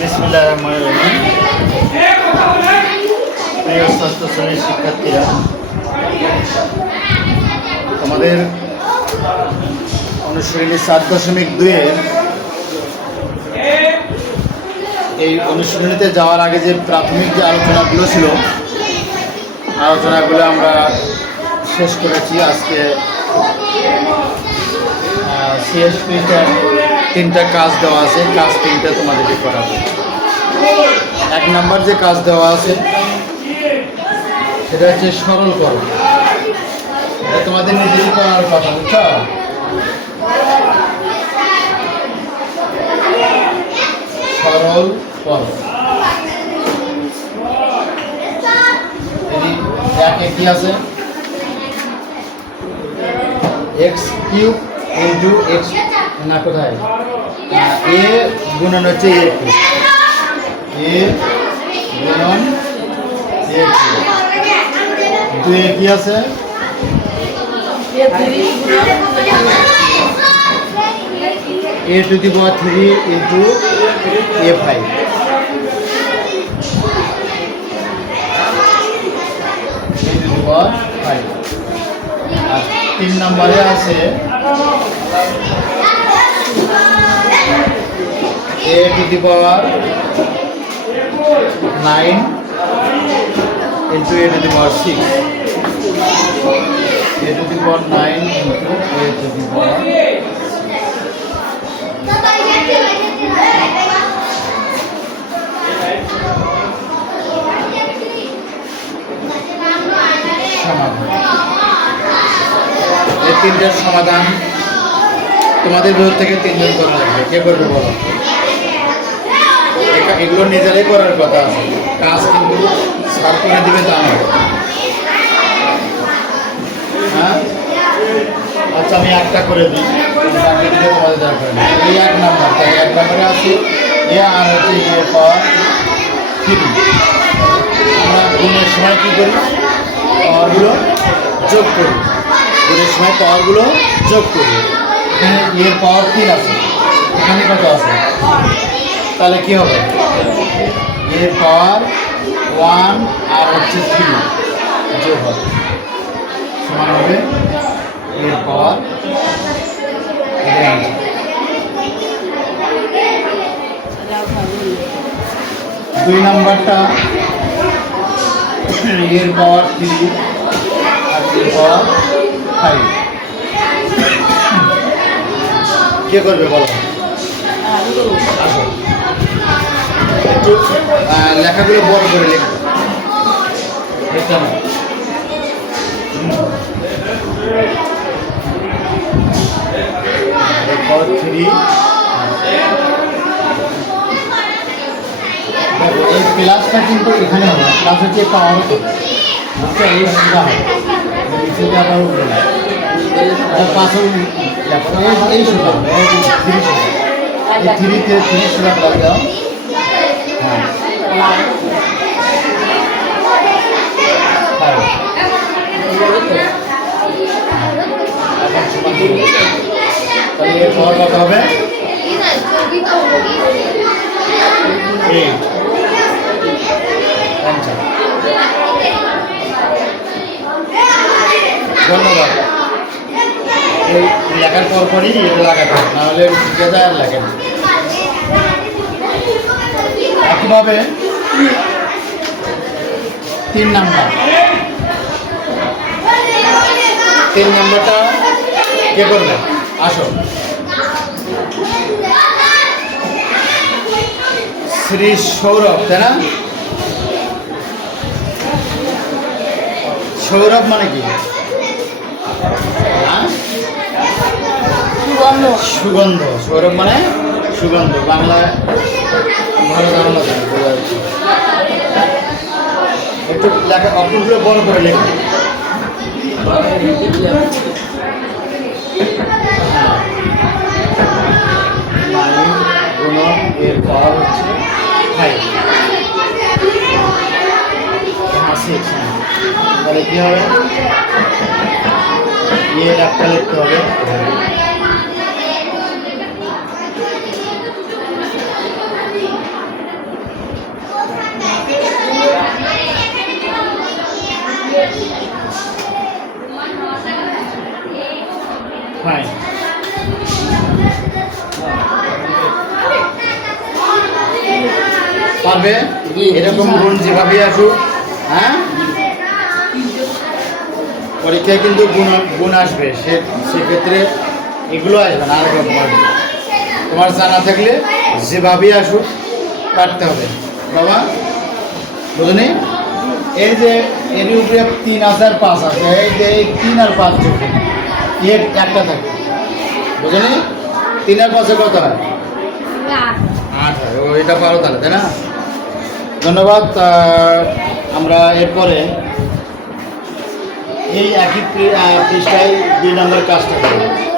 বিসমিল্লাহ রহমান রহিম। প্রিয় ষষ্ঠ শ্রেণির শিক্ষার্থীরা আমাদের অনুশীলনী সাত দশমিক দুইয়ের এই অনুশীলনীতে যাওয়ার আগে যে প্রাথমিক যে আলোচনাগুলো ছিল, আলোচনাগুলো আমরা শেষ করেছি আজকে। সিএসপিটার তিনটা কাজ দেওয়া আছে, কাজ তিনটা তোমাদেরকে করাবো। এক নাম্বার যে কাজ দেওয়া আছে, সেটা হচ্ছে সরল করো এটা তোমাদের নিজেই করার কথা, বুঝছ? সরল করো এক একটি আছে। এক্স কিউব ইন্টু এক্স না কোথায়? এ গুণন হচ্ছে এ এ গুণন দুই এ কি আছে? A to the power three into a five. তিন নম্বরে আছে a to the power nine into a to the power six a to the power nine into a to the power সমাধান তিনটার সমাধান তোমাদের ভিতর থেকে তিনজন করা লাগবে কে করবে বলো? এগুলো নিজেরাই করার কথা আছে। কাজ কিন্তু সার করে দিবে তা হ্যাঁ? আচ্ছা আমি একটা করে দিই। দরকার এক এক আমরা গুণের সময় কী করি? পাওয়ারগুলো যোগ করি। গুণের সময় পাওয়ারগুলো যোগ করি। এখানে এর পাওয়ার তিন আছে। এখানে কত আছে? তাহলে কি হবে? এর পাওয়ার ওয়ান আর হচ্ছে থ্রি যোগ হবে। সমান হবে এর পাওয়ার দুই নাম্বারটা এর পাওয়ার থ্রি আর এর পাওয়ার ফাইভ কে করবে বলো। একটু লেখাগুলো বড় করে লিখো। এই ক্লাসটা কিন্তু এখানে হবে ক্লাস হচ্ছে একটা অঙ্ক। বুঝছ এই সুবিধা হবে। নিচেতে আবার উঠবে না পাশেও এই থ্রিতে থ্রি সুবিধা ক্লাস দাও হ্যাঁ। তাহলে এর কত হবে পঞ্চাশ ধন্যবাদ। এই লেখার পর পরই এটা লাগাতে নাহলে বুঝে আর লাগে না। একইভাবে তিন নাম্বার। তিন নাম্বারটা কে করবে? আসো। শ্রী সৌরভ, তাই না? সৌরভ মানে কি? হ্যাঁ? সুগন্ধ। সৌরভ মানে সুগন্ধ বাংলায় ভালো ধারণা একটু লেখা অক্ষরগুলো বড় করে লেখা। এর পাওয়ার হচ্ছে ফাইভ তাহলে কী হবে? ইয়ে ডাক্তার লিখতে হবে। Fine. পারবে? এরকম গুণ যেভাবে আসুক হ্যাঁ? পরীক্ষায় কিন্তু গুণ গুণ আসবে। সে সেক্ষেত্রে এগুলো আসবে না আর রকম আসবে। তোমার জানা থাকলে যেভাবেই আসুক কাটতে হবে। বাবা বুঝলি এই যে এর উপরে তিন হাজার পাঁচ আছে এই যে এই তিন আর পাঁচ যোগ এর একটা থাকে বুঝলি তিন আর পাঁচে কত হয়? আট। হয়। ও এটা পারো তাহলে তাই না? ধন্যবাদ আমরা এরপরে এই একই পৃষ্ঠায় দুই নম্বর কাজটা করব।